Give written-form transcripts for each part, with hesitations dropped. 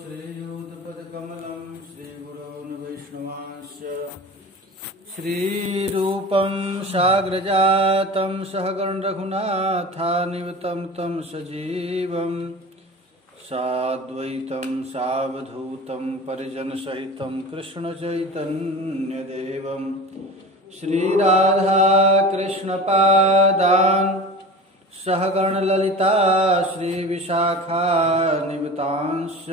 श्रीयुतपदकमलं श्रीगुरोन् वैष्णवांश्च श्रीरूपं साग्रजातं सहगण रघुनाथान्वितं तं सजीवं साद्वैतं सावधूतं परिजनसहितं कृष्णचैतन्यदेवं श्रीराधाकृष्णपादान् सहगण ललिता श्रीविशाखान्वितांश्च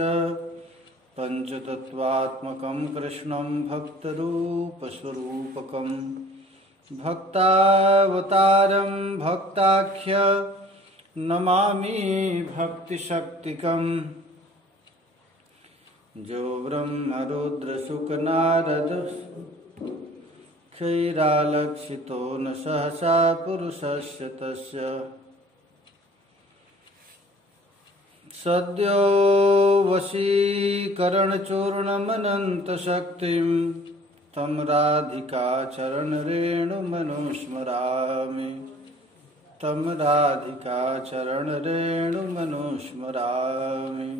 पंचतत्त्वात्मकं कृष्णं भक्तरूपस्वरूपकं भक्तावतारं भक्ताख्य नमामि भक्तिशक्तिकं जो ब्रह्मरुद्रशुकनारद क्षैरालक्षितो न सहसा पुरुषस्य तस्य सद्यो वशीकरणचूर्णमनन्तशक्तिं तं राधिकाचरणरेणुमनुस्मरामि तं राधिकाचरणरेणुमनुस्मरामि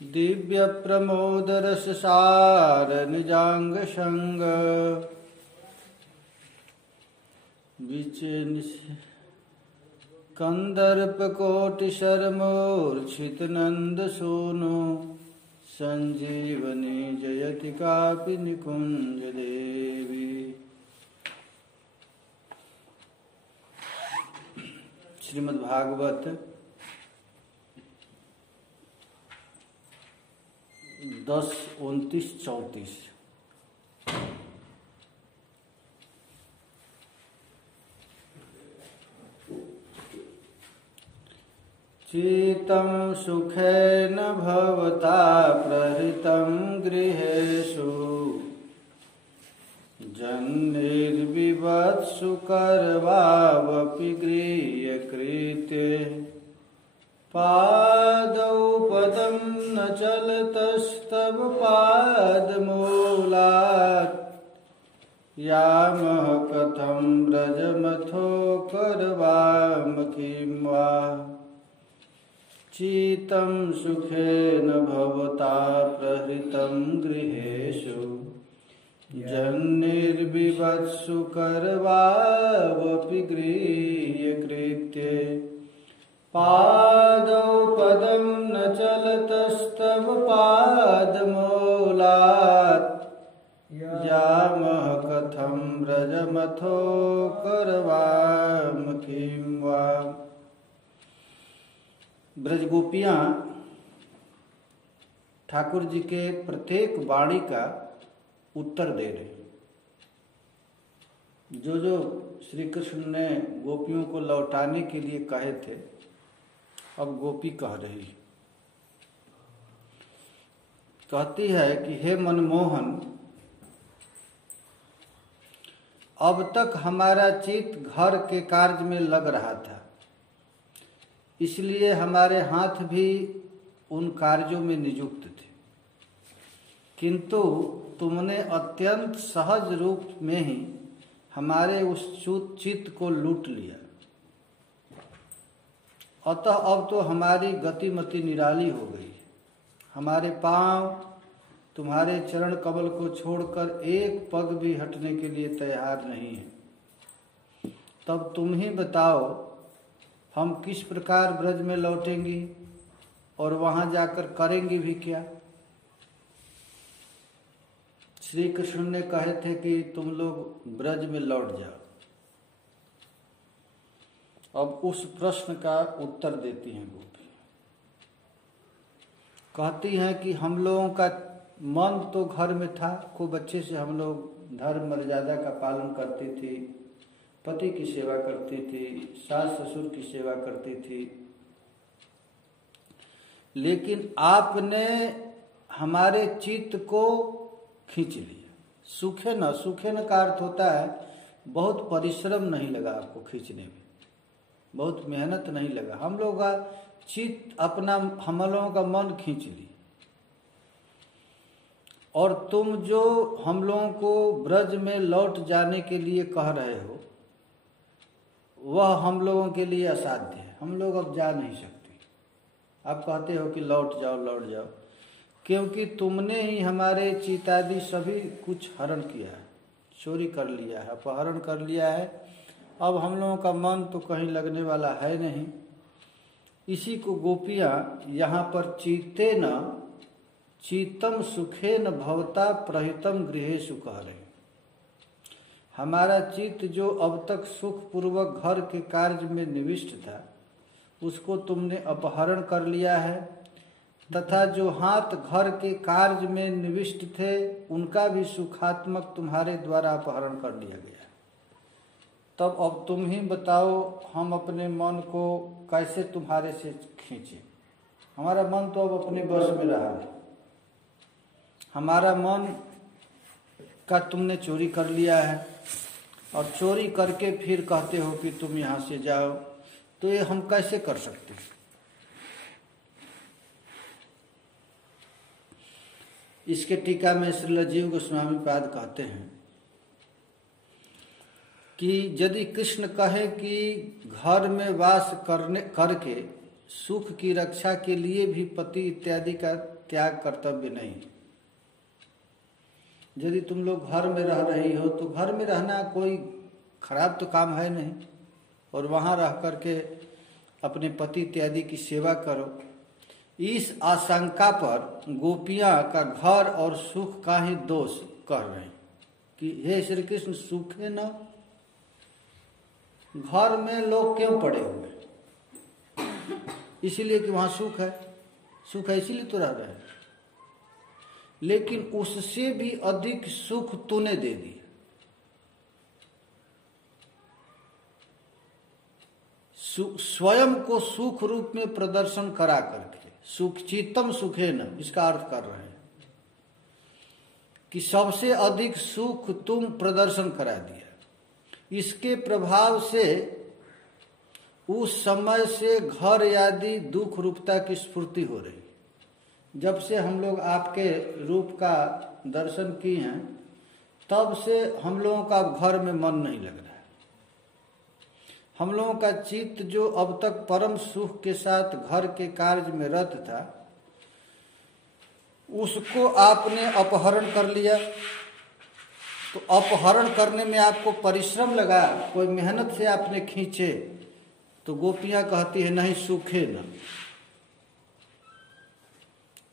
दिव्यप्रमोदरससार निजाङ्गसङ्ग कंदर्पकोटिशर्मूर्छितनन्दसूनु संजीवनी जयति कापि निकुञ्जदेवी। श्रीमद्भागवत 10:29-34। चित्तं सुखेन भवता प्रहृतं गृहेषु जन्निर्विवत्सु करवावपि गृह्यकृते पादौ पदं न चलतस्तव पादमूलात् यामः कथं व्रजमथो करवाम किं वा। चित्तं सुखेन भवता प्रहृतं गृहेषु जन्निर्विवत्सु करवावपि गृह्यकृते पादौ पदं न चलतस्तव पादमूलात् यामः कथं व्रजमथो करवाम किं वा। ब्रजगोपियाँ ठाकुर जी के प्रत्येक वाणी का उत्तर दे रहे। जो जो श्री कृष्ण ने गोपियों को लौटाने के लिए कहे थे, अब गोपी कह रही, कहती है कि हे मनमोहन, अब तक हमारा चित्त घर के कार्य में लग रहा था, इसलिए हमारे हाथ भी उन कार्यों में नियुक्त थे, किंतु तुमने अत्यंत सहज रूप में ही हमारे उस चित्त को लूट लिया। अतः अब तो हमारी गतिमति निराली हो गई। हमारे पांव तुम्हारे चरण कमल को छोड़कर एक पग भी हटने के लिए तैयार नहीं है। तब तुम ही बताओ, हम किस प्रकार ब्रज में लौटेंगी और वहां जाकर करेंगी भी क्या। श्री कृष्ण ने कहे थे कि तुम लोग ब्रज में लौट जाओ। अब उस प्रश्न का उत्तर देती हैं गोपी। कहती हैं कि हम लोगों का मन तो घर में था, खूब अच्छे से हम लोग धर्म मर्यादा का पालन करती थी, पति की सेवा करती थी, सास ससुर की सेवा करती थी, लेकिन आपने हमारे चित्त को खींच लिया। सूखे न का अर्थ होता है बहुत परिश्रम नहीं लगा आपको खींचने में, बहुत मेहनत नहीं लगा। हम लोग का चित्त अपना, हम लोगों का मन खींच ली। और तुम जो हम लोगों को ब्रज में लौट जाने के लिए कह रहे हो, वह हम लोगों के लिए असाध्य है। हम लोग अब जा नहीं सकते। आप कहते हो कि लौट जाओ, क्योंकि तुमने ही हमारे चितादि सभी कुछ हरण किया है, चोरी कर लिया है, अपहरण कर लिया है। अब हम लोगों का मन तो कहीं लगने वाला है नहीं। इसी को गोपियां यहाँ पर चीतेन चीतम सुखेन भवता प्रहितम गृहेषु कह रहे। हमारा चित्त जो अब तक सुख पूर्वक घर के कार्य में निविष्ट था, उसको तुमने अपहरण कर लिया है, तथा जो हाथ घर के कार्य में निविष्ट थे उनका भी सुखात्मक तुम्हारे द्वारा अपहरण कर लिया गया। तब अब तुम ही बताओ, हम अपने मन को कैसे तुम्हारे से खींचे? हमारा मन तो अब अपने बस में रहा है। हमारा मन का तुमने चोरी कर लिया है, और चोरी करके फिर कहते हो कि तुम यहाँ से जाओ, तो ये हम कैसे कर सकते हैं? इसके टीका में श्रील जीव गोस्वामी पाद कहते हैं कि यदि कृष्ण कहे कि घर में वास करके सुख की रक्षा के लिए भी पति इत्यादि का त्याग कर्तव्य नहीं। यदि तुम लोग घर में रह रही हो तो घर में रहना कोई खराब तो काम है नहीं, और वहां रह करके अपने पति इत्यादि की सेवा करो। इस आशंका पर गोपियां का घर और सुख का ही दोष कर रहे हैं कि हे श्री कृष्ण, सुख है न, घर में लोग क्यों पड़े हुए? इसीलिए कि वहां सुख है इसीलिए तो रह रहे हैं। लेकिन उससे भी अधिक सुख तूने दे दिया। स्वयं को सुख रूप में प्रदर्शन करा करके, सुख चित्तम सुखे न, इसका अर्थ कर रहे हैं कि सबसे अधिक सुख तुम प्रदर्शन करा दिया। इसके प्रभाव से उस समय से घर आदि दुख रूपता की स्फूर्ति हो रही। जब से हम लोग आपके रूप का दर्शन किए हैं, तब से हम लोगों का घर में मन नहीं लग रहा है। हम लोगों का चित्त जो अब तक परम सुख के साथ घर के कार्य में रत था, उसको आपने अपहरण कर लिया। तो अपहरण करने में आपको परिश्रम लगा, कोई मेहनत से आपने खींचे, तो गोपियां कहती है नहीं सुखे न।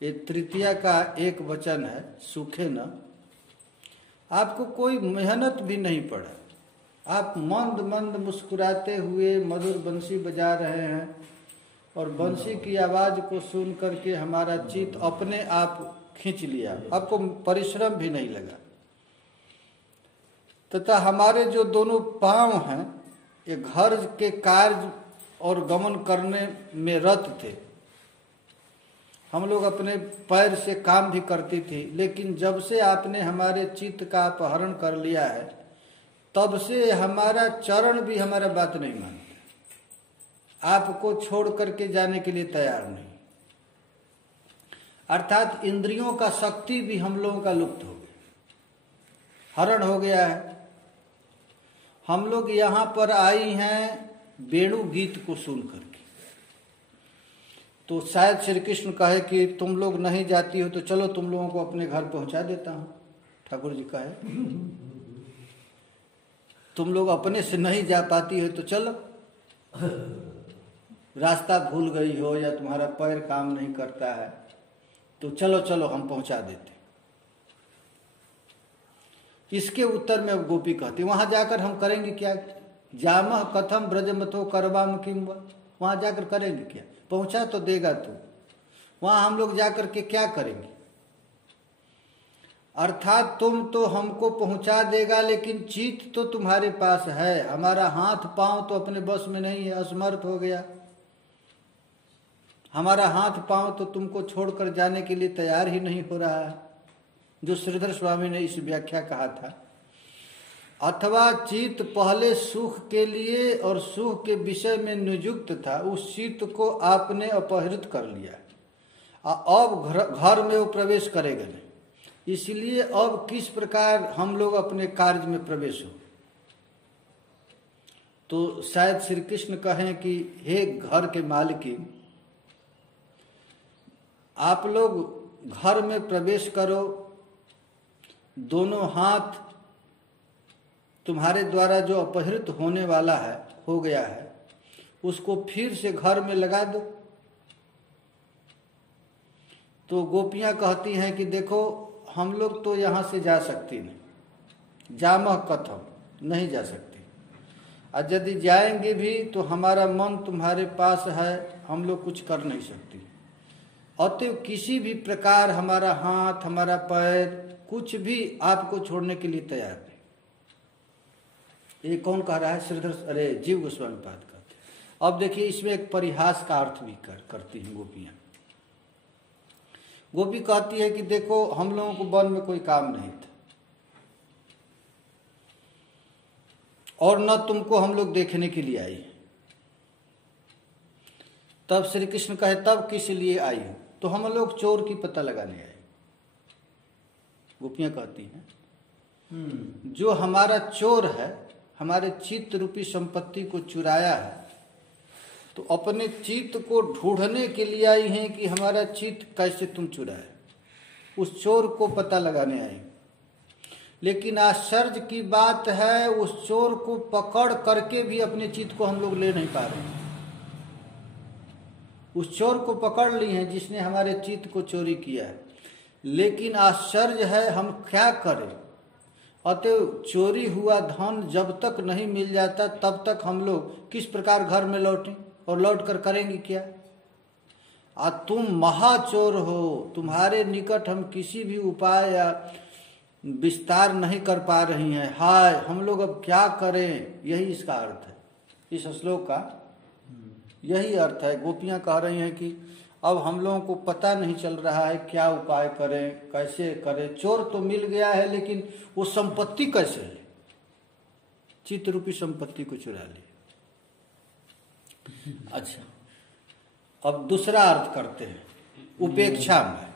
ये तृतीया का एक वचन है, सुखे न। आपको कोई मेहनत भी नहीं पड़ा, आप मंद मंद मुस्कुराते हुए मधुर बंसी बजा रहे हैं, और बंसी की आवाज को सुन करके हमारा चित्त अपने आप खींच लिया, आपको परिश्रम भी नहीं लगा। तथा हमारे जो दोनों पांव हैं, ये घर के कार्य और गमन करने में रत थे। हम लोग अपने पैर से काम भी करती थी, लेकिन जब से आपने हमारे चित्त का अपहरण कर लिया है, तब से हमारा चरण भी हमारा बात नहीं मानता, आपको छोड़ करके जाने के लिए तैयार नहीं। अर्थात इंद्रियों का शक्ति भी हम लोगों का लुप्त हो गया, हरण हो गया है। हम लोग यहाँ पर आई हैं वेणु गीत को सुन करके, तो शायद श्री कृष्ण कहे कि तुम लोग नहीं जाती हो तो चलो तुम लोगों को अपने घर पहुंचा देता हूं। ठाकुर जी कहे तुम लोग अपने से नहीं जा पाती हो तो चलो, रास्ता भूल गई हो या तुम्हारा पैर काम नहीं करता है तो चलो चलो हम पहुंचा देते। इसके उत्तर में अब गोपी कहती वहां जाकर हम करेंगे क्या? जामह कथम ब्रजमतो करवाम किम, वहां जाकर करेंगे क्या? पहुंचा तो देगा तू, वहां हम लोग जाकर के क्या करेंगे? अर्थात तुम तो हमको पहुंचा देगा, लेकिन चित्त तो तुम्हारे पास है, हमारा हाथ पांव तो अपने बस में नहीं है, असमर्थ हो गया। हमारा हाथ पांव तो तुमको छोड़कर जाने के लिए तैयार ही नहीं हो रहा है, जो श्रीधर स्वामी ने इस व्याख्या कहा था। अथवा चित्त पहले सुख के लिए और सुख के विषय में नियुक्त था, उस चित्त को आपने अपहृत कर लिया, अब घर में वो प्रवेश करेगा नहीं। इसलिए अब किस प्रकार हम लोग अपने कार्य में प्रवेश हो? तो शायद श्री कृष्ण कहें कि हे घर के मालिकी, आप लोग घर में प्रवेश करो, दोनों हाथ तुम्हारे द्वारा जो अपहृत होने वाला है, हो गया है, उसको फिर से घर में लगा दो। तो गोपियां कहती हैं कि देखो हम लोग तो यहाँ से जा सकती नहीं, जामह कथम, नहीं जा सकती, और यदि जाएंगे भी तो हमारा मन तुम्हारे पास है, हम लोग कुछ कर नहीं सकती। अतएव किसी भी प्रकार हमारा हाथ, हमारा पैर, कुछ भी आपको छोड़ने के लिए तैयार नहीं। ये कौन कह रहा है? श्रीधर, अरे जीव गोस्वामी पाद कहते हैं। अब देखिए इसमें एक परिहास का अर्थ भी करती हैं गोपियां। गोपी कहती है कि देखो हम लोगों को वन में कोई काम नहीं था, और न तुमको हम लोग देखने के लिए आई। तब श्री कृष्ण कहे तब किस लिए आई हो? तो हम लोग चोर की पता लगाने आए। गोपियां कहती हैं जो हमारा चोर है, हमारे चित्त रूपी संपत्ति को चुराया है, तो अपने चित्त को ढूंढने के लिए आई हैं कि हमारा चित्त कैसे तुम चुराए, उस चोर को पता लगाने आई। लेकिन आश्चर्य की बात है, उस चोर को पकड़ करके भी अपने चित्त को हम लोग ले नहीं पा रहे हैं। उस चोर को पकड़ ली हैं जिसने हमारे चित्त को चोरी किया है, लेकिन आश्चर्य है हम क्या करें। अतः चोरी हुआ धन जब तक नहीं मिल जाता तब तक हम लोग किस प्रकार घर में लौटें, और लौट कर करेंगे क्या? तुम महाचोर हो, तुम्हारे निकट हम किसी भी उपाय या विस्तार नहीं कर पा रही हैं, हाय हम लोग अब क्या करें। यही इसका अर्थ है, इस श्लोक का यही अर्थ है। गोपियां कह रही हैं कि अब हम लोगों को पता नहीं चल रहा है क्या उपाय करें, कैसे करें। चोर तो मिल गया है, लेकिन वो संपत्ति कैसे है? चित्त रूपी संपत्ति को चुरा ली। अच्छा, अब दूसरा अर्थ करते हैं, उपेक्षा में।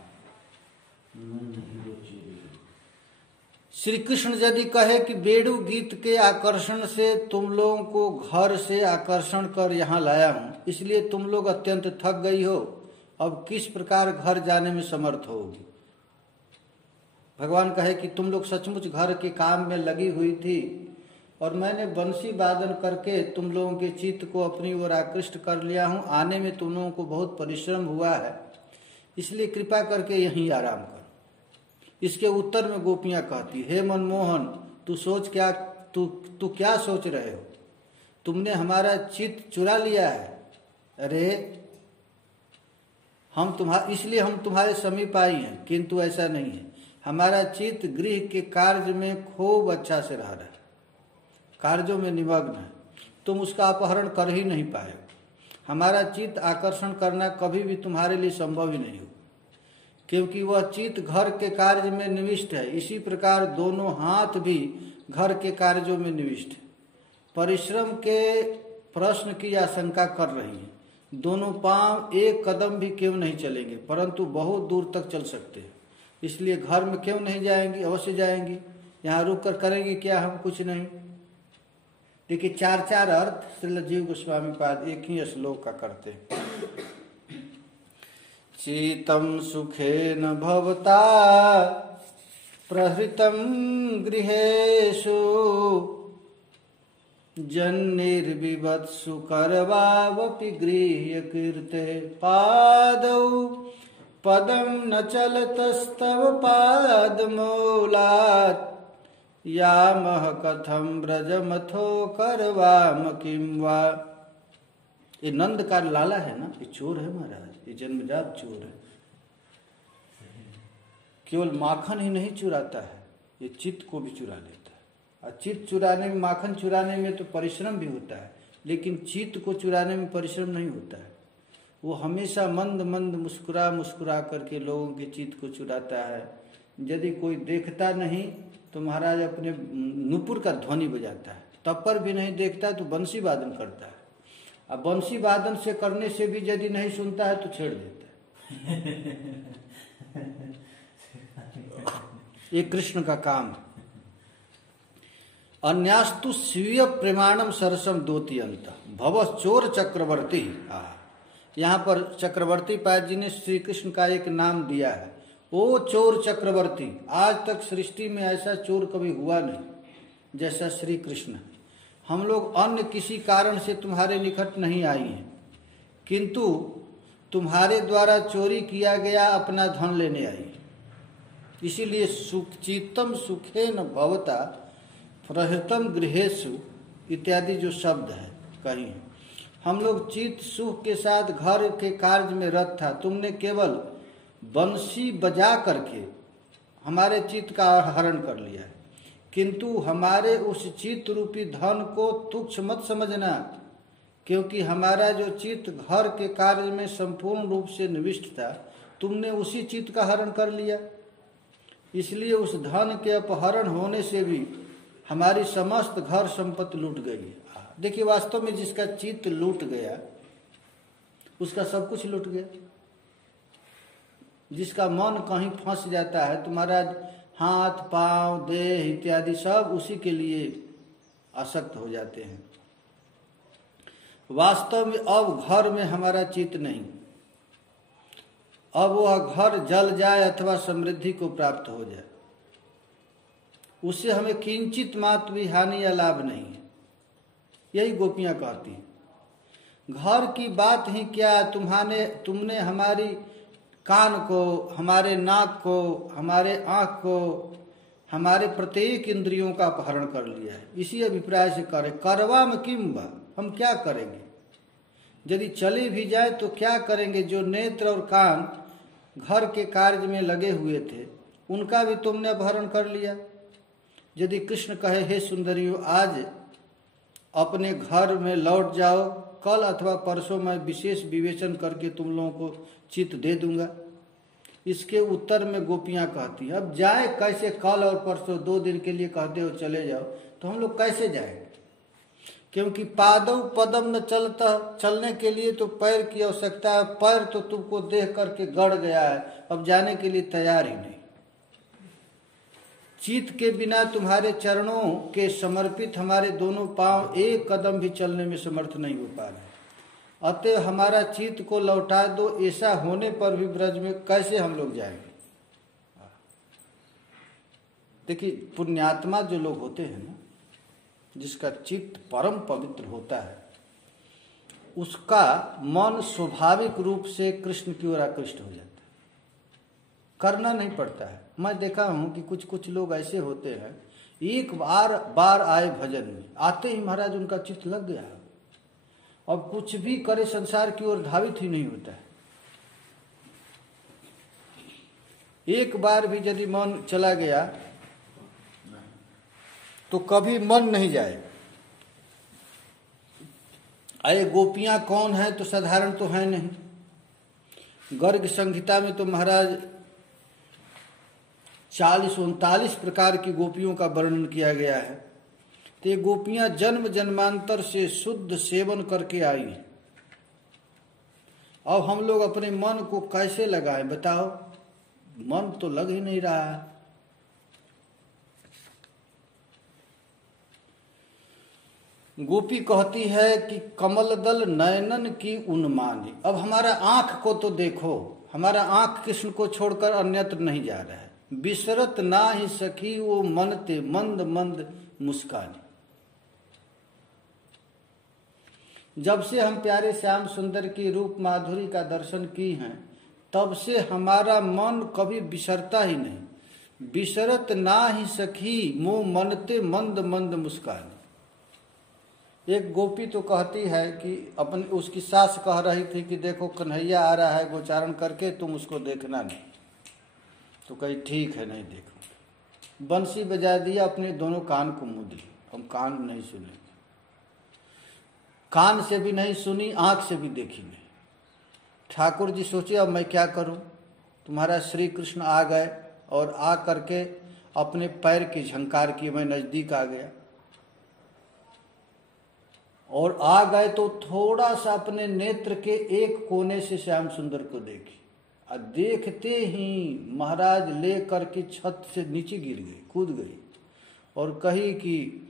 श्री कृष्ण यदि कहे कि बेड़ू गीत के आकर्षण से तुम लोगों को घर से आकर्षण कर यहाँ लाया हूं, इसलिए तुम लोग अत्यंत थक गई हो, अब किस प्रकार घर जाने में समर्थ होगी। भगवान कहे कि तुम लोग सचमुच घर के काम में लगी हुई थी, और मैंने बंसी वादन करके तुम लोगों के चित्त को अपनी ओर आकृष्ट कर लिया हूँ। आने में तुम लोगों को बहुत परिश्रम हुआ है, इसलिए कृपा करके यहीं आराम करो। इसके उत्तर में गोपियां कहती, हे मनमोहन, तू सोच क्या, तू क्या सोच रहे हो? तुमने हमारा चित्त चुरा लिया है। अरे इसलिए हम तुम्हारे समीप आई हैं, किंतु ऐसा नहीं है। हमारा चित्त गृह के कार्य में खूब अच्छा से रह रहा है, कार्यों में निमग्न है, तुम उसका अपहरण कर ही नहीं पाए। हमारा चित्त आकर्षण करना कभी भी तुम्हारे लिए संभव ही नहीं हो, क्योंकि वह चित्त घर के कार्य में निविष्ट है। इसी प्रकार दोनों हाथ भी घर के कार्यों में निविष्ट है। परिश्रम के प्रश्न की आशंका कर रही हैं। दोनों पांव एक कदम भी क्यों नहीं चलेंगे, परंतु बहुत दूर तक चल सकते हैं। इसलिए घर में क्यों नहीं जाएंगी? अवश्य जाएंगी। यहाँ रुक कर करेंगे क्या? हम कुछ नहीं। देखिए चार अर्थ श्रील जीव गोस्वामी पाद एक ही श्लोक का करते हैं। शीतम सुखेन भवता प्रहृतम गृहेषु जन्निर्विवत्सु करवावपि गृह्य कीर्ते पादौ पदम न चलतस्तव पादमूलात् यामह कथम ब्रजमथो करवाम किम वा। ये नंद का लाला है ना, ये चोर है महाराज, ये जन्मजात चोर है। केवल माखन ही नहीं चुराता है, ये चित्त को भी चुरा लेता है। और चित्त चुराने में, माखन चुराने में तो परिश्रम भी होता है, लेकिन चित्त को चुराने में परिश्रम नहीं होता है। वो हमेशा मंद मंद मुस्कुरा मुस्कुरा करके लोगों के चित्त को चुराता है। यदि कोई देखता नहीं तो महाराज अपने नुपुर का ध्वनि बजाता है, तब पर भी नहीं देखता तो बंसी वादन करता है। अब बंसी वादन से करने से भी यदि नहीं सुनता है तो छेड़ देता है। ये कृष्ण का काम है। अन्यास्तु स्वीय प्रेमाणम सरसम दोति अंत भव चोर चक्रवर्ती। यहाँ पर चक्रवर्ती पाद जी ने श्री कृष्ण का एक नाम दिया है, ओ चोर चक्रवर्ती। आज तक सृष्टि में ऐसा चोर कभी हुआ नहीं जैसा श्री कृष्ण। हम लोग अन्य किसी कारण से तुम्हारे निकट नहीं आई हैं, किंतु तुम्हारे द्वारा चोरी किया गया अपना धन लेने आई। इसीलिए चित्तम सुखेन भवता प्रहृतम गृहेषु इत्यादि जो शब्द है कहीं, हम लोग चित्त सुख के साथ घर के कार्य में रत था, तुमने केवल बंसी बजा करके हमारे चित्त का हरण कर लिया है, किंतु हमारे उस चित्त रूपी धन को तुच्छ मत समझना, क्योंकि हमारा जो चित्त घर के कार्य में संपूर्ण रूप से निविष्ट था, तुमने उसी चित्त का हरण कर लिया। इसलिए उस धन के अपहरण होने से भी हमारी समस्त घर संपत्ति लूट गई। देखिए, वास्तव में जिसका चित्त लूट गया उसका सब कुछ लूट गया। जिसका मन कहीं फंस जाता है, तुम्हारा हाथ पांव देह इत्यादि सब उसी के लिए आसक्त हो जाते हैं। वास्तव में अब घर में हमारा चित्त नहीं, अब वह घर जल जाए अथवा समृद्धि को प्राप्त हो जाए, उससे हमें किंचित मात्र भी हानि या लाभ नहीं है। यही गोपियां कहती हैं। घर की बात ही क्या, तुमने हमारी कान को, हमारे नाक को, हमारे आंख को, हमारे प्रत्येक इंद्रियों का अपहरण कर लिया है। इसी अभिप्राय से करे करवा में किम बा, हम क्या करेंगे? यदि चले भी जाए तो क्या करेंगे? जो नेत्र और कान घर के कार्य में लगे हुए थे उनका भी तुमने अपहरण कर लिया। यदि कृष्ण कहे, हे सुंदरियों, आज अपने घर में लौट जाओ, कल अथवा परसों मैं विशेष विवेचन करके तुम लोगों को चित्त दे दूंगा। इसके उत्तर में गोपियां कहती हैं, अब जाए कैसे? कल और परसों 2 दिन के लिए कहते हो चले जाओ, तो हम लोग कैसे जाएंगे? क्योंकि पादव पदम न चलता, चलने के लिए तो पैर की आवश्यकता है। पैर तो तुमको देख करके गड़ गया है, अब जाने के लिए तैयार ही नहीं। चित्त के बिना तुम्हारे चरणों के समर्पित हमारे दोनों पांव एक कदम भी चलने में समर्थ नहीं हो पा रहे। अतः हमारा चित्त को लौटा दो। ऐसा होने पर भी ब्रज में कैसे हम लोग जाएंगे? देखिए, पुण्यात्मा जो लोग होते हैं ना, जिसका चित्त परम पवित्र होता है, उसका मन स्वाभाविक रूप से कृष्ण की ओर आकृष्ट हो जाता है, करना नहीं पड़ता है। मैं देखा हूं कि कुछ लोग ऐसे होते हैं, एक बार आए भजन में, आते ही महाराज उनका चित्त लग गया, अब कुछ भी करे संसार की ओर धावित ही नहीं होता है। एक बार भी यदि मन चला गया तो कभी मन नहीं जाए। अरे गोपियां कौन है? तो साधारण तो है नहीं। गर्ग संहिता में तो महाराज 40-39 प्रकार की गोपियों का वर्णन किया गया है। तो ये गोपियां जन्म जन्मांतर से शुद्ध सेवन करके आई। अब हम लोग अपने मन को कैसे लगाएं? बताओ, मन तो लग ही नहीं रहा है। गोपी कहती है कि कमल दल नयनन की उन्मानी। अब हमारा आंख को तो देखो, हमारा आंख कृष्ण को छोड़कर अन्यत्र नहीं जा रहा है। बिसरत ना ही सखी वो मनते मंद मंद मुस्कानी। जब से हम प्यारे श्याम सुंदर की रूप माधुरी का दर्शन की हैं, तब से हमारा मन कभी बिसरता ही नहीं। बिसरत ना ही सखी मो मनते मंद मंद मुस्कानी। एक गोपी तो कहती है कि अपनी, उसकी सास कह रही थी कि देखो कन्हैया आ रहा है गोचारण करके, तुम उसको देखना नहीं। तो कही ठीक है, नहीं देखो। बंसी बजा दिया, अपने दोनों कान को मुंह दिए, हम कान नहीं सुने, कान से भी नहीं सुनी, आंख से भी देखी नहीं। ठाकुर जी सोचे अब मैं क्या करूं? तुम्हारा श्री कृष्ण आ गए और आ करके अपने पैर की झंकार की, मैं नजदीक आ गया और आ गए तो थोड़ा सा अपने नेत्र के एक कोने से श्याम सुंदर को देखी, और देखते ही महाराज ले करके छत से नीचे गिर गई, कूद गई और कही कि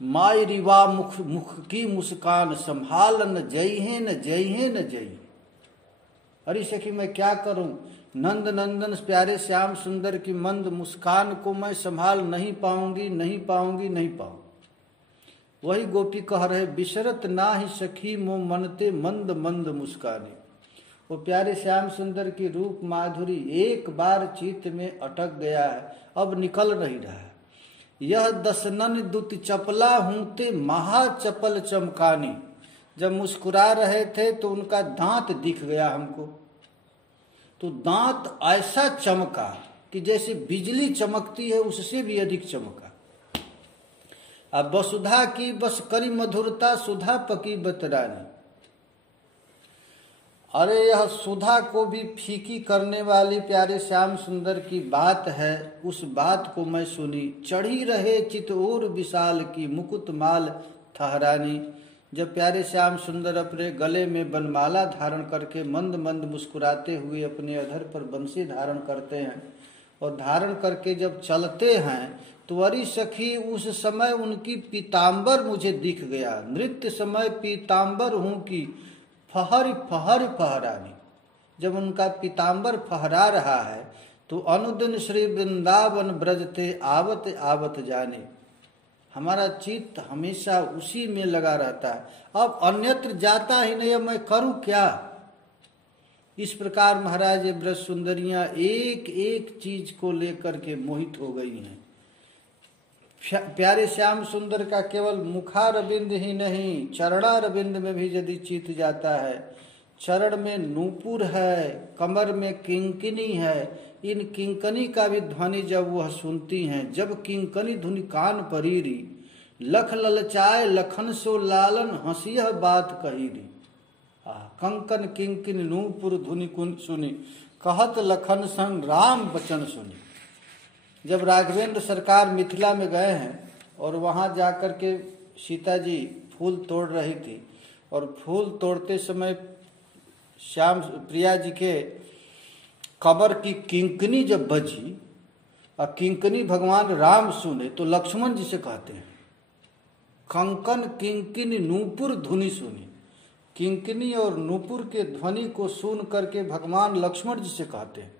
माई रिवा मुख की मुस्कान संभाल न जई है न जई है न जई। अरे सखी मैं क्या करूं, नंद नंदन प्यारे श्याम सुंदर की मंद मुस्कान को मैं संभाल नहीं पाऊंगी, नहीं पाऊंगी, नहीं पाऊंगी। वही गोपी कह रहे, बिशरत ना ही सखी मो मनते मंद मंद मुस्काने। वो प्यारे श्याम सुंदर की रूप माधुरी एक बार चित्त में अटक गया है, अब निकल नहीं रहा है। यह दसनन दुत चपला हूंते महा चपल चमकानी। जब मुस्कुरा रहे थे तो उनका दांत दिख गया हमको, तो दांत ऐसा चमका कि जैसे बिजली चमकती है उससे भी अधिक चमका। अब वसुधा की बस करी मधुरता सुधा पकी बतरानी। अरे यह सुधा को भी फीकी करने वाली प्यारे श्याम सुंदर की बात है, उस बात को मैं सुनी। चढ़ी रहे चितौर विशाल की मुकुट माल ठहरानी। जब प्यारे श्याम सुंदर अपने गले में बनमाला धारण करके मंद मंद मुस्कुराते हुए अपने अधर पर बंसी धारण करते हैं और धारण करके जब चलते हैं तो अरी सखी उस समय उनकी पीताम्बर मुझे दिख गया। नृत्य समय पीताम्बर हूं कि फहर फहर फहरानी। जब उनका पीताम्बर फहरा रहा है तो अनुदिन श्री वृंदावन ब्रजते आवत आवत जाने। हमारा चित्त हमेशा उसी में लगा रहता है, अब अन्यत्र जाता ही नहीं, अब मैं करूं क्या। इस प्रकार महाराज ब्रज सुंदरियां एक एक चीज को लेकर के मोहित हो गई हैं। प्यारे श्याम सुंदर का केवल मुखारविंद ही नहीं, चरणारविंद में भी यदि चित जाता है। चरण में नूपुर है, कमर में किंकिनी है। इन किंकनी का भी ध्वनि जब वह सुनती हैं, जब किंकनी धुनि कान परीरी, लख ललचाए लखन सो लालन हंसियह बात कहीरी। कंकन किंकिन नूपुर धुनि कुन सुनी, कहत लखन संग राम बचन सुनी। जब राघवेंद्र सरकार मिथिला में गए हैं और वहां जाकर के सीता जी फूल तोड़ रही थी और फूल तोड़ते समय श्याम प्रिया जी के कबर की किंकनी जब बजी और किंकनी भगवान राम सुने तो लक्ष्मण जी से कहते हैं, कंकन किंकिनी नूपुर धुनि सुनी। किंकनी और नूपुर के ध्वनि को सुन करके भगवान लक्ष्मण जी से कहते हैं,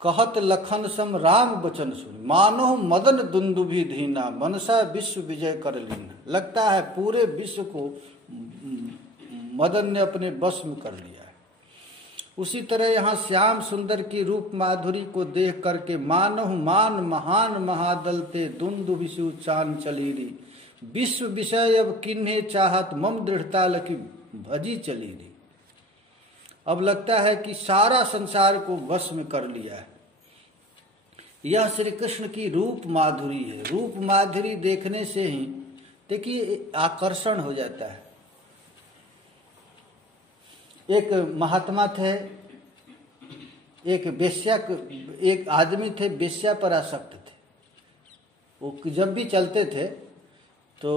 कहत लखन सम राम बचन सुन, मानो मदन दुंदुभि धीना, मनसा विश्व विजय कर लीना। लगता है पूरे विश्व को मदन ने अपने वश में कर लिया है। उसी तरह यहाँ श्याम सुंदर की रूप माधुरी को देख करके मानो मान महान महादलते दुंदुभिषु चान चलीरी, विश्व विषय अब किन्हे चाहत मम दृढ़ता लकी भजी चलीरी। अब लगता है कि सारा संसार को वश में कर लिया है। यह श्री कृष्ण की रूप माधुरी है। रूप माधुरी देखने से ही देखिए आकर्षण हो जाता है। एक महात्मा थे, एक वेश्या, एक आदमी थे वेश्या पर आसक्त थे। वो जब भी चलते थे तो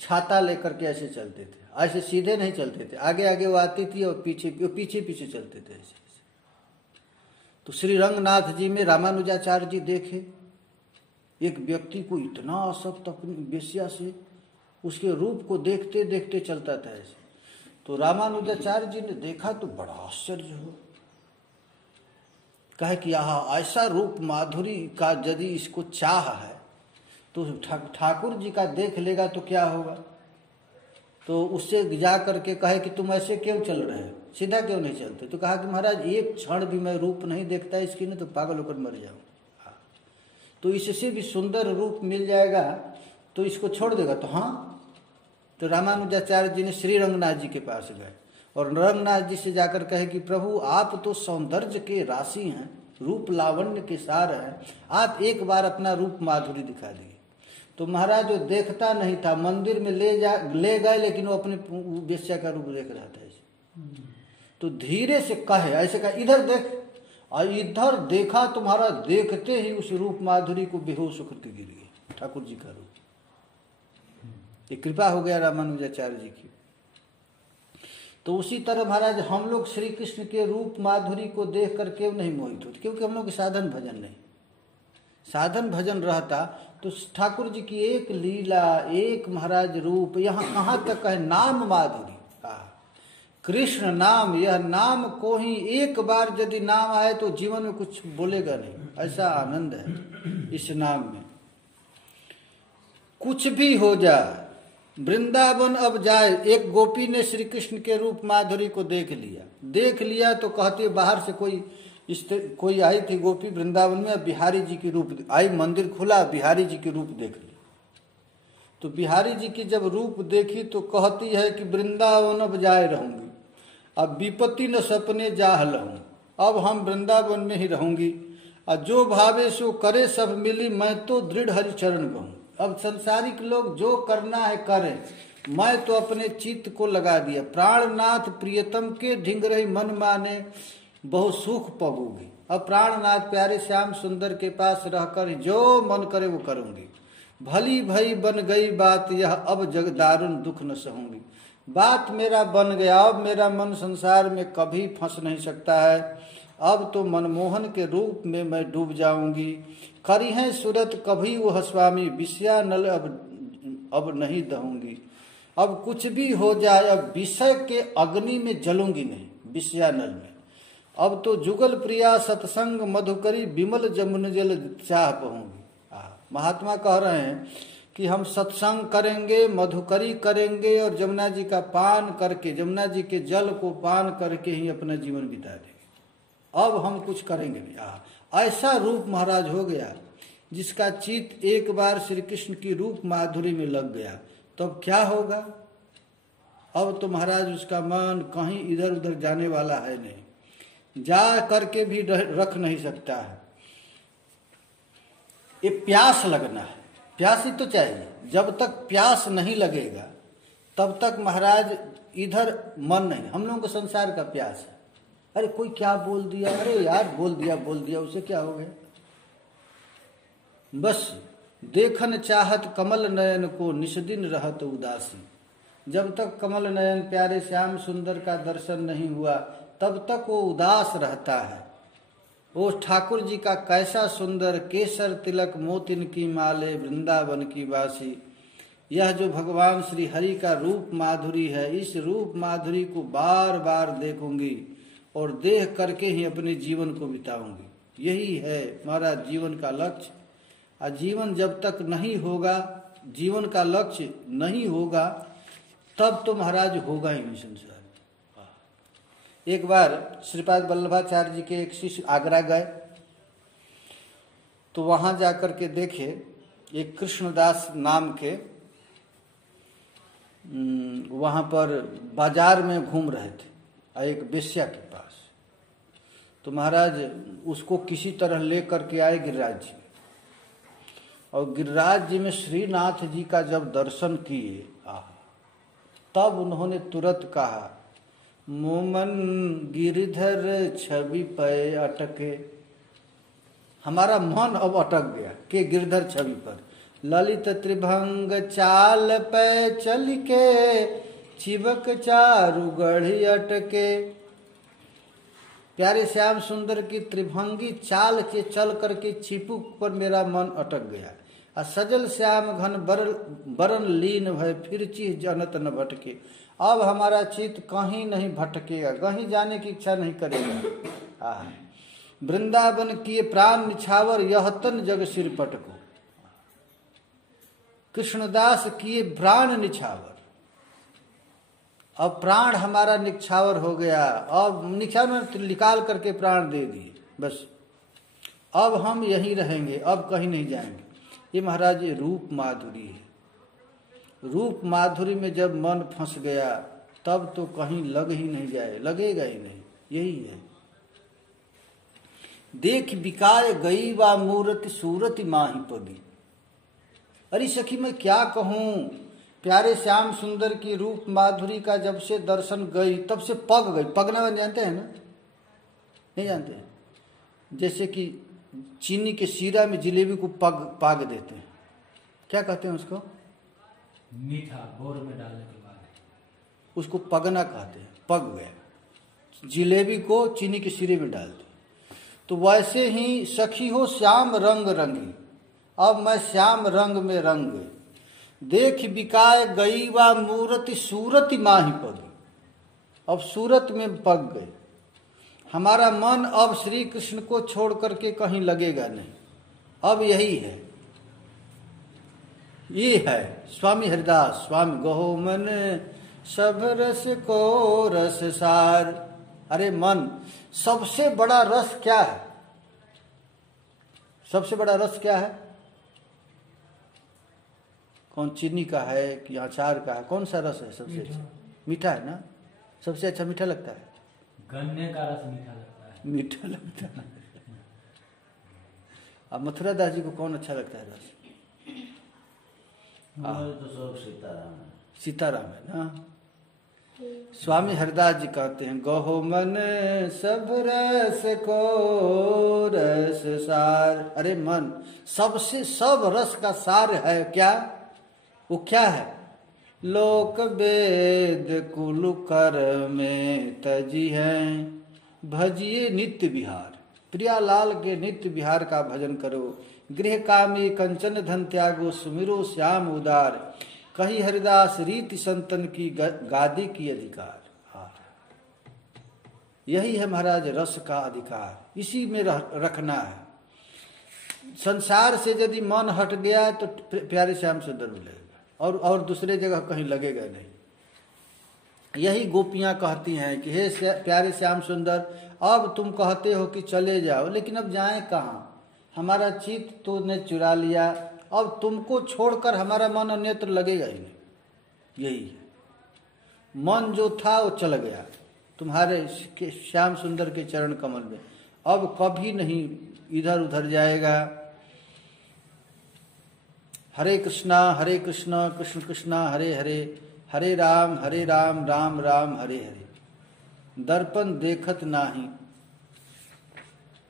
छाता लेकर के ऐसे चलते थे, ऐसे सीधे नहीं चलते थे, आगे आगे वो आती थी और पीछे पीछे चलते थे ऐसे। तो श्री रंगनाथ जी में रामानुजाचार्य जी देखे एक व्यक्ति को इतना आसक्त अपनी वेश्या से, उसके रूप को देखते देखते चलता था ऐसे। तो रामानुजाचार्य जी ने देखा तो बड़ा आश्चर्य हो, कहे कि यहाँ ऐसा रूप माधुरी का यदि इसको चाह है तो ठाकुर जी का देख लेगा तो क्या होगा। तो उससे जा करके कहे कि तुम ऐसे क्यों चल रहे हो, सीधा क्यों नहीं चलते। तो कहा कि महाराज एक क्षण भी मैं रूप नहीं देखता इसकी, नहीं तो पागल होकर मर जाऊं। तो इससे भी सुंदर रूप मिल जाएगा तो इसको छोड़ देगा। तो हाँ, तो रामानुजाचार्य जी ने श्री रंगनाथ जी के पास गए और रंगनाथ जी से जाकर कहे कि प्रभु आप तो सौंदर्य के राशि हैं, रूप लावण्य के सार हैं, आप एक बार अपना रूप माधुरी दिखा दिए। तो महाराज जो देखता नहीं था, मंदिर में ले गए लेकिन वो अपने वेश्या का रूप देख रहा था ऐसे। तो धीरे से कहे, ऐसे कहा इधर देख, और इधर देखा तुम्हारा, देखते ही उस रूप माधुरी को बेहोश होकर के गिर गए ठाकुर जी का रूप। ये कृपा हो गया रामानुजाचार्य जी की। तो उसी तरह महाराज हम लोग श्री कृष्ण के रूप माधुरी को देख कर क्यों नहीं मोहित होते, क्योंकि हम लोग साधन भजन नहीं। साधन भजन रहता तो ठाकुर जी की एक लीला, एक महाराज रूप, यहाँ कहाँ तक है नाम माधुरी, कृष्ण नाम, यह नाम को ही एक बार यदि नाम आए तो जीवन में कुछ बोलेगा नहीं, ऐसा आनंद है इस नाम में। कुछ भी हो जाए, वृंदावन अब जाए। एक गोपी ने श्री कृष्ण के रूप माधुरी को देख लिया तो कहती बाहर से कोई आई थी गोपी वृंदावन में, बिहारी जी की रूप आई, मंदिर खुला, बिहारी जी की रूप देख लिया। तो बिहारी जी की जब रूप देखी तो कहती है कि वृंदावन अब जाए रहूंगी, अब विपत्ति न सपने जाह लहूं, अब हम वृंदावन में ही रहूंगी। और जो भावे सो करे सब मिली, मैं तो दृढ़ हरि चरण कहूं। अब संसारिक लोग जो करना है करें, मैं तो अपने चित्त को लगा दिया। प्राणनाथ प्रियतम के ढिंग रही मन माने, बहु सुख पबूगी। अब प्राणनाथ प्यारे श्याम सुंदर के पास रहकर जो मन करे वो करूंगी। भली भई बन गई बात यह, अब जग दारुण दुख न सहूंगी। बात मेरा बन गया, अब मेरा मन संसार में कभी फंस नहीं सकता है। अब तो मनमोहन के रूप में मैं डूब जाऊंगी। करी है सूरत कभी वह स्वामी, विषया नल अब नहीं दहूंगी। अब कुछ भी हो जाए, अब विषय के अग्नि में जलूंगी नहीं, विषया नल में। अब तो जुगल प्रिया सत्संग मधुकरी, विमल जमुन जल चाह पहूंगी। महात्मा कह रहे हैं कि हम सत्संग करेंगे, मधुकरी करेंगे और जमुना जी का पान करके, जमुना जी के जल को पान करके ही अपना जीवन बिता देंगे। अब हम कुछ करेंगे नहीं। ऐसा रूप महाराज हो गया जिसका चित्त एक बार श्री कृष्ण की रूप माधुरी में लग गया, तो अब क्या होगा? अब तो महाराज उसका मन कहीं इधर उधर जाने वाला है नहीं, जा करके भी रख नहीं सकता है। ये प्यास लगना है, प्यास ही तो चाहिए। जब तक प्यास नहीं लगेगा तब तक महाराज इधर मन नहीं। हम लोगों को संसार का प्यास है, अरे कोई क्या बोल दिया, अरे यार बोल दिया उसे क्या हो गया। बस देखन चाहत कमल नयन को, निष्दिन रहत उदासी। जब तक कमल नयन प्यारे श्याम सुंदर का दर्शन नहीं हुआ तब तक वो उदास रहता है। वो ठाकुर जी का कैसा सुंदर केसर तिलक मोतिन की माले, वृंदावन की वासी। यह जो भगवान श्री हरि का रूप माधुरी है, इस रूप माधुरी को बार बार देखूंगी और देख करके ही अपने जीवन को बिताऊंगी। यही है हमारा जीवन का लक्ष्य। और जीवन जब तक नहीं होगा, जीवन का लक्ष्य नहीं होगा, तब तो महाराज होगा ही नहीं संसार। एक बार श्रीपाद वल्लभाचार्य जी के एक शिष्य आगरा गए, तो वहां जाकर के देखे एक कृष्णदास नाम के वहां पर बाजार में घूम रहे थे एक वेश्या के पास। तो महाराज उसको किसी तरह ले करके आए गिरिराज जी में, और गिरिराज जी में श्रीनाथ जी का जब दर्शन किए तब उन्होंने तुरंत कहा, मोमन गिरधर छवि पे अटके। हमारा मन अब अटक गया कि गिरधर छवि पर। ललित त्रिभंग चाल पे चल के, चिबक चारु गढ़ी अटके। प्यारे श्याम सुंदर की त्रिभंगी चाल के चल करके चिपुक पर मेरा मन अटक गया। सजल श्याम घन बरन लीन भय, फिर चीज जनत न भटके। अब हमारा चित्त कहीं नहीं भटकेगा, कहीं जाने की इच्छा नहीं करेगा। वृंदावन किए प्राण निछावर, यह तन जग सिर पटको। कृष्णदास किए प्राण निछावर, अब प्राण हमारा निछावर हो गया। अब निछावर निकाल करके प्राण दे दिए, बस अब हम यहीं रहेंगे, अब कहीं नहीं जाएंगे। ये महाराज ये रूप माधुरी है। रूप माधुरी में जब मन फंस गया तब तो कहीं लग ही नहीं जाए, लगेगा ही नहीं। यही है। देख बिकाय गई वा मूर्ति, सूरति माही पगी। अरे सखी मैं क्या कहूं, प्यारे श्याम सुंदर की रूप माधुरी का जब से दर्शन गई तब से पग गई। पगना जानते हैं ना? नहीं जानते हैं? जैसे कि चीनी के शीरा में जिलेबी को पाग देते हैं, क्या कहते हैं उसको? मीठा बोर में डालने के बाद उसको पगना कहते हैं। पग गया, जिलेबी को चीनी के शीरे में डाल दे। तो वैसे ही सखी हो श्याम रंग रंगी, अब मैं श्याम रंग में रंग गई। देख बिकाय गई वा मूर्ति, सूरति माही पगी। अब सूरत में पक गए। हमारा मन अब श्री कृष्ण को छोड़ करके कहीं लगेगा नहीं। अब यही है, ये है स्वामी हरिदास स्वामी गहो मन सब रस को रस सार। अरे मन, सबसे बड़ा रस क्या है? सबसे बड़ा रस क्या है? कौन, चीनी का है कि अचार का है? कौन सा रस है सबसे अच्छा? मीठा है ना? सबसे अच्छा मीठा लगता है? गन्ने का रस मीठा लगता है। मीठा लगता है। अब मथुरा दास जी को कौन अच्छा लगता है रस? तो सब सीताराम है। सीताराम है ना? स्वामी हरिदास जी कहते हैं गहो मन सब रस को रस सार। अरे मन, सबसे सब रस का सार है क्या? वो क्या है? लोक वेद कुल कर में तजी हैं, भजिए नित्य विहार। प्रियालाल के नित्य विहार का भजन करो। गृह कामी कंचन धन त्यागो, सुमिरो श्याम उदार। कही हरिदास रीति संतन की गादी की अधिकार। यही है महाराज रस का अधिकार, इसी में रखना है। संसार से यदि मन हट गया तो प्यारे श्याम सुंदर मिलेगा, और दूसरे जगह कहीं लगेगा नहीं। यही गोपियां कहती हैं कि हे प्यारे श्याम सुंदर, अब तुम कहते हो कि चले जाओ, लेकिन अब जाएं कहाँ? हमारा चित्त तूने चुरा लिया, अब तुमको छोड़कर हमारा मन अन्यत्र लगेगा ही नहीं। यही है, मन जो था वो चल गया तुम्हारे श्याम सुंदर के चरण कमल में, अब कभी नहीं इधर उधर जाएगा। हरे कृष्णा कृष्ण कृष्णा हरे हरे, हरे राम राम राम हरे हरे। दर्पण देखत नाही,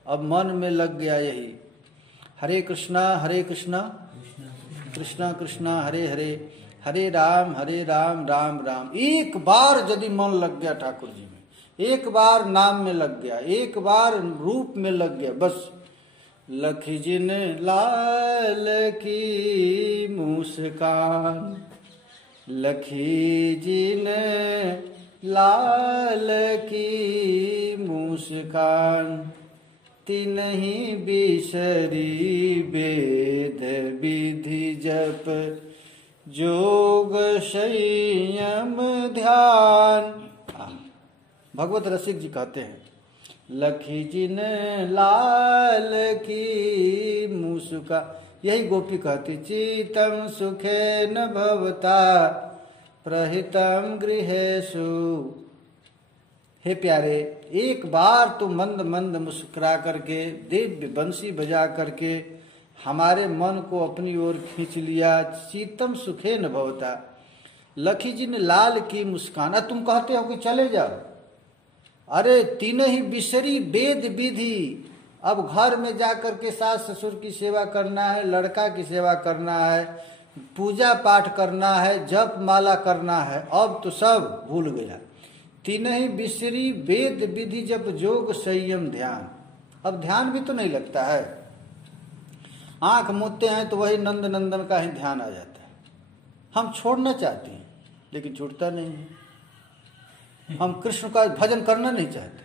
अब मन में लग गया यही। हरे कृष्णा कृष्णा कृष्णा हरे हरे, हरे राम राम राम। एक बार यदि मन लग गया ठाकुर जी में, एक बार नाम में लग गया, एक बार रूप में लग गया, बस लखी जिन लाल की मुस्कान, लखी जिन लाल की मुस्कान। तिन्हीं बिसरी वेद विधि जप, जोग संयम ध्यान। भगवत रसिक जी कहते हैं लखी जिन लाल की मुस्का। यही गोपी कहती चीतम सुखे न भवता प्रहितम गृहेषु। हे प्यारे, एक बार तो मंद मंद मुस्कुरा करके, दिव्य बंसी बजा करके हमारे मन को अपनी ओर खींच लिया। शीतम सुखे न भवता, लखी जी ने लाल की मुस्कान। तुम कहते हो कि चले जाओ, अरे तीन ही बिसरी वेद विधि। अब घर में जाकर के सास ससुर की सेवा करना है, लड़का की सेवा करना है, पूजा पाठ करना है, जप माला करना है, अब तो सब भूल गया। तीन ही बिसरी वेद विधि जप जोग संयम ध्यान। अब ध्यान भी तो नहीं लगता है, आंख मूंदते हैं तो वही नंद नंदन का ही ध्यान आ जाता है। हम छोड़ना चाहते हैं लेकिन छूटता नहीं है। हम कृष्ण का भजन करना नहीं चाहते,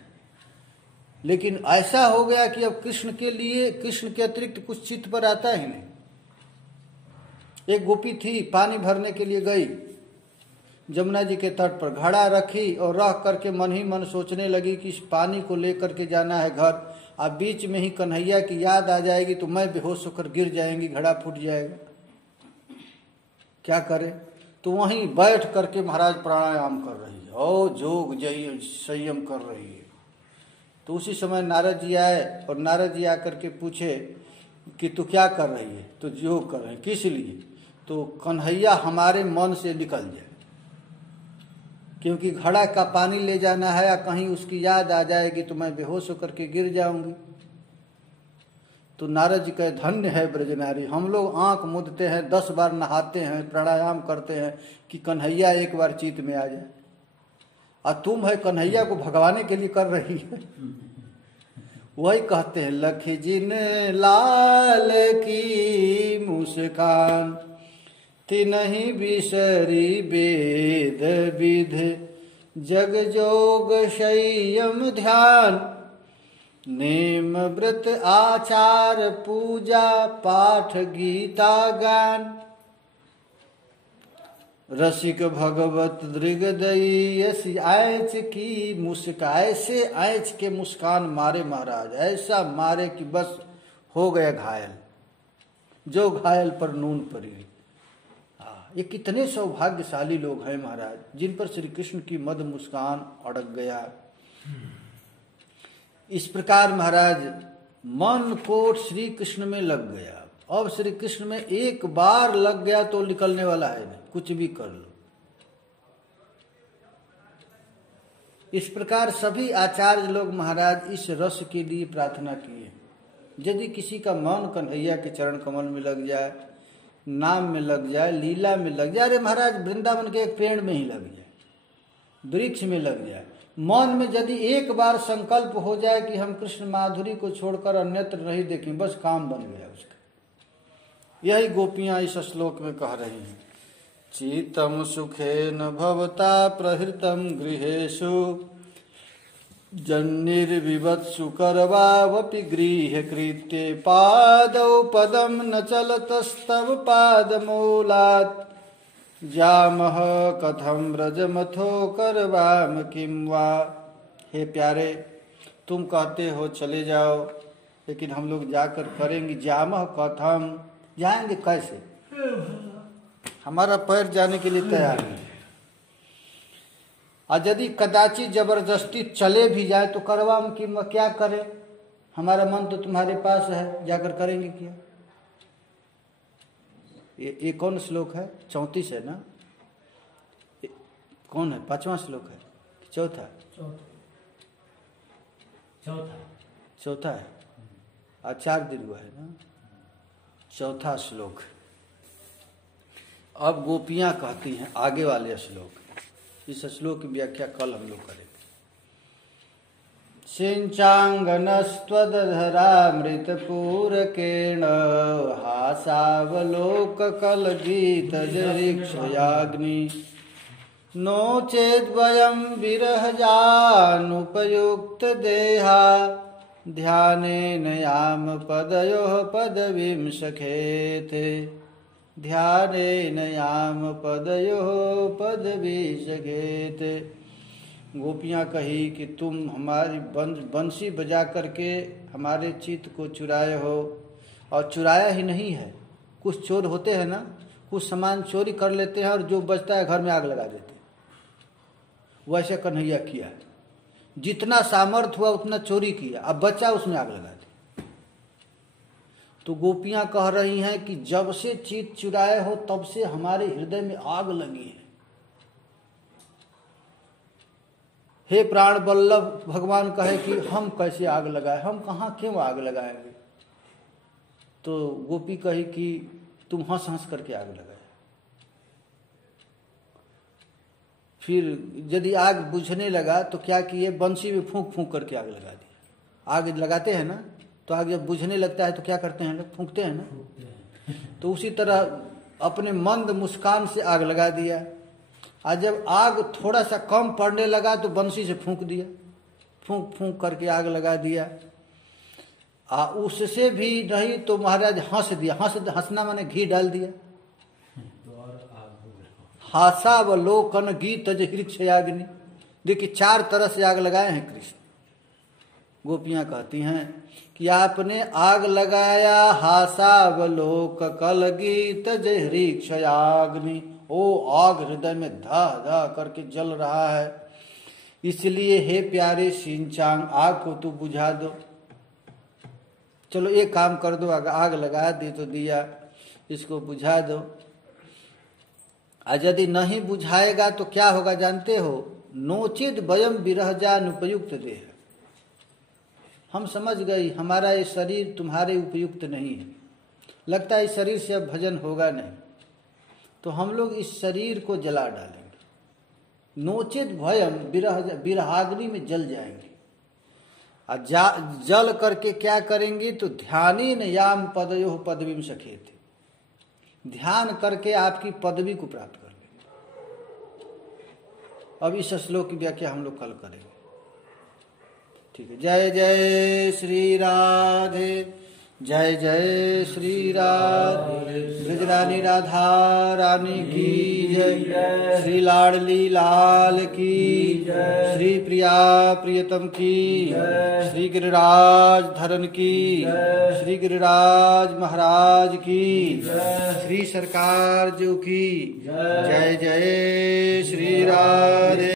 लेकिन ऐसा हो गया कि अब कृष्ण के लिए, कृष्ण के अतिरिक्त कुछ चित्त पर आता ही नहीं। एक गोपी थी, पानी भरने के लिए गई जमुना जी के तट पर, घड़ा रखी और रह करके मन ही मन सोचने लगी कि इस पानी को लेकर के जाना है घर। अब बीच में ही कन्हैया की याद आ जाएगी तो मैं बेहोश होकर गिर जाएंगी, घड़ा फूट जाएगा, क्या करे? तो वहीं बैठ करके महाराज प्राणायाम कर रही है और जोग जय संयम कर रही है। तो उसी समय नारद जी आए और नारद जी आकर के पूछे कि तू क्या कर रही है? तो योग कर रही है। किस लिए? तो कन्हैया हमारे मन से निकल जाए, क्योंकि घड़ा का पानी ले जाना है या कहीं उसकी याद आ जाएगी तो मैं बेहोश होकर के गिर जाऊंगी। तो नारद जी कहे धन्य है ब्रजनारी, हम लोग आंख मूंदते हैं, 10 बार नहाते हैं, प्राणायाम करते हैं कि कन्हैया एक बार चित्त में आ जाए, और तुम है कन्हैया को भगवाने के लिए कर रही है। वही कहते हैं लखी जिन लाल की मुस्कान, तिन्हीं बिसरी वेद विध जग जोग संयम ध्यान, नेम व्रत आचार पूजा पाठ गीता गान। रसिक भगवत दृगदयी ऐसी आँच की मुस्का, ऐसे आँच के मुस्कान मारे महाराज, ऐसा मारे कि बस हो गया घायल, जो घायल पर नून पड़ी। ये कितने सौभाग्यशाली लोग हैं महाराज, जिन पर श्री कृष्ण की मद मुस्कान अड़क गया। इस प्रकार महाराज मन कोट श्री कृष्ण में लग गया। अब श्री कृष्ण में एक बार लग गया तो निकलने वाला है नहीं, कुछ भी कर लो। इस प्रकार सभी आचार्य लोग महाराज इस रस के लिए प्रार्थना किए। यदि किसी का मन कन्हैया के चरण कमल में लग जाए, नाम में लग जाए, लीला में लग जाए, अरे महाराज वृंदावन के एक पेड़ में ही लग जाए, वृक्ष में लग जाए, मन में यदि एक बार संकल्प हो जाए कि हम कृष्ण माधुरी को छोड़कर अन्यत्र नहीं देखें, बस काम बन गया उसका। यही गोपियां इस श्लोक में कह रही हैं। चीतम सुखेन भवता प्रहृतम गृहेषु, जन्निर्विवत्सु करवावपि गृह कृत्ये, पादौ पदम न चलतस्तव पादमूलात्, जामह कथम व्रजमथो करवाम किम वा। हे प्यारे, तुम कहते हो चले जाओ, लेकिन हम लोग जाकर करेंगे। जामह कथम, जाएंगे कैसे? हमारा पैर जाने के लिए तैयार है। और यदि कदाचित जबरदस्ती चले भी जाए तो करवाम किम वा, क्या करें? हमारा मन तो तुम्हारे पास है, जाकर करेंगे क्या? ये कौन श्लोक है? 34 है ना? कौन है? 5वां श्लोक है? चौथा है। आचार दीर्घ है ना? चौथा श्लोक। अब गोपियां कहती हैं आगे वाले श्लोक। इस श्लोक की व्याख्या कल हम लोग करेंगे। सिंचांगनस्त्वदधरामृतपूरकेण, हासावलोककलगीतजरीक्षयाग्नि, नो चेद्वयं विरहजानुपयुक्तदेहा, ध्यानेन याम पदयोः पदवीं सखेते, ध्यानेन याम पदयोः पदवीं सखेते। गोपियां कही कि तुम हमारी बंसी बजा करके हमारे चित्त को चुराए हो। और चुराया ही नहीं है, कुछ चोर होते हैं ना, कुछ सामान चोरी कर लेते हैं और जो बचता है घर में आग लगा देते हैं। वैसे कन्हैया किया, जितना सामर्थ्य हुआ उतना चोरी किया, अब बचा उसमें आग लगा दी। तो गोपियां कह रही हैं कि जब से चित्त चुराए हो तब से हमारे हृदय में आग लगी है। हे प्राण वल्लभ, भगवान कहे कि हम कैसे आग लगाए, हम कहाँ क्यों आग लगाएंगे? तो गोपी कही कि तुम हंस हंस करके आग लगाए। फिर यदि आग बुझने लगा तो क्या किए? बंसी में फूंक फूंक करके आग लगा दी। आग लगाते हैं ना, तो आग जब बुझने लगता है तो क्या करते हैं लोग? फूंकते हैं ना। तो उसी तरह अपने मंद मुस्कान से आग लगा दिया। और जब आग थोड़ा सा कम पड़ने लगा तो बंसी से फूंक दिया, फूंक फूंक करके आग लगा दिया। उससे भी नहीं तो महाराज हंस दिया। हंसना माने घी डाल दिया। हासावलोकन गीत जहृक्षयाग्नि। देखिए 4 तरह से आग लगाए हैं कृष्ण। गोपियां कहती हैं कि आपने आग लगाया हासावलोक कल गीत जहृक्षयाग्नि। ओ आग हृदय में धा धा करके जल रहा है, इसलिए हे प्यारे सिंचांग, आग को तू बुझा दो। चलो एक काम कर दो, आग लगा दी तो दिया, इसको बुझा दो। और यदि नहीं बुझाएगा तो क्या होगा जानते हो? नोचित वयम विरहजानुपयुक्त देह। हम समझ गई हमारा ये शरीर तुम्हारे उपयुक्त नहीं है, लगता है इस शरीर से अब भजन होगा नहीं, तो हम लोग इस शरीर को जला डालेंगे। नोचित भयम विरहाग्नि में जल जाएंगे। और जल करके क्या करेंगे? तो ध्यानेन याम पदयोः पदवीं सखेते, ध्यान करके आपकी पदवी को प्राप्त कर लेंगे। अब इस श्लोक की व्याख्या हम लोग कल करेंगे। ठीक है। जय जय श्री राधे, जय जय श्री राधे। ब्रजरानी राधा रानी की जय, श्री लाडली लाल की, श्री प्रिया प्रियतम की, श्री गिरिराज धरन की, श्री गिरिराज महाराज की, श्री सरकार जो की जय जय श्री राधे।